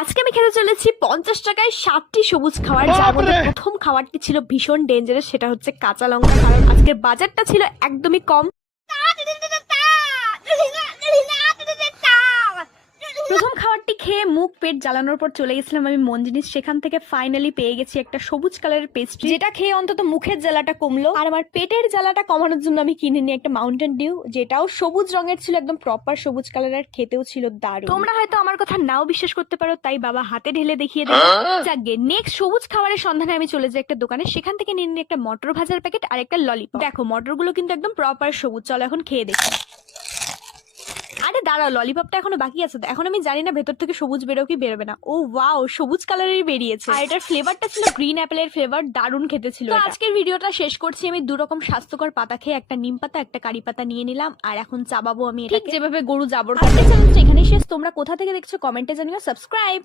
আজকে আমি খেতে চলেছি 50 টাকায় 7টি সবুজ খাবার, যার মধ্যে প্রথম খাবারটি ছিল ভীষণ ডেঞ্জারাস, সেটা হচ্ছে কাঁচা লঙ্কা। কারণ আজকের বাজারটা ছিল একদমই কম। প্রথম খাবারটি খেয়ে মুখ পেট জ্বালানোর পর চলে গেছিলাম আমি মন জিনিস। সেখান থেকে ফাইনালি পেয়ে গেছি একটা সবুজ কালারের পেস্ট্রি, যেটা খেয়ে অন্তত মুখের জ্বালাটা কমলো। আর আমার পেটের জ্বালাটা কমানোর জন্য আমি কিনে নিই একটা মাউন্টেন ডিউ, যেটাও সবুজ রঙের ছিল, একদম প্রপার সবুজ কালার, আর খেতেও ছিল দারুণ। তোমরা হয়তো আমার কথা নাও বিশ্বাস করতে পারো, তাই বাবা হাতে ঢেলে দেখিয়ে দেবে। যাকে নেক্সট সবুজ খাবারের সন্ধানে আমি চলে যাই একটা দোকানে, সেখান থেকে নিয়ে নিই একটা মটর ভাজার প্যাকেট আর একটা ললিপপ। দেখো মটরগুলো কিন্তু একদম প্রপার সবুজ। চলো এখন খেয়ে দেখি। আরে দাঁড়াও, ললিপপটা এখনো বাকি আছে তো। এখন আমি জানি না ভেতর থেকে সবুজ বেরো কি বেরোবে না। ও ওয়াও, সবুজ কালারেরই বেরিয়েছে। আর এটার ফ্লেভারটা ছিল গ্রিন অ্যাপেলের ফ্লেভার, দারুণ খেতে ছিল। তো আজকের ভিডিওটা শেষ করছি আমি দু রকম স্বাস্থ্যকর পাতা খেয়ে। একটা নিম পাতা, একটা কারি পাতা নিয়ে নিলাম, আর এখন চাবাবো আমি, ঠিক যেভাবে গরু জাবর কাটে। চ্যালেঞ্জটা এখানেই শেষ। তোমরা কোথা থেকে দেখছো কমেন্টে জানিও। সাবস্ক্রাইব।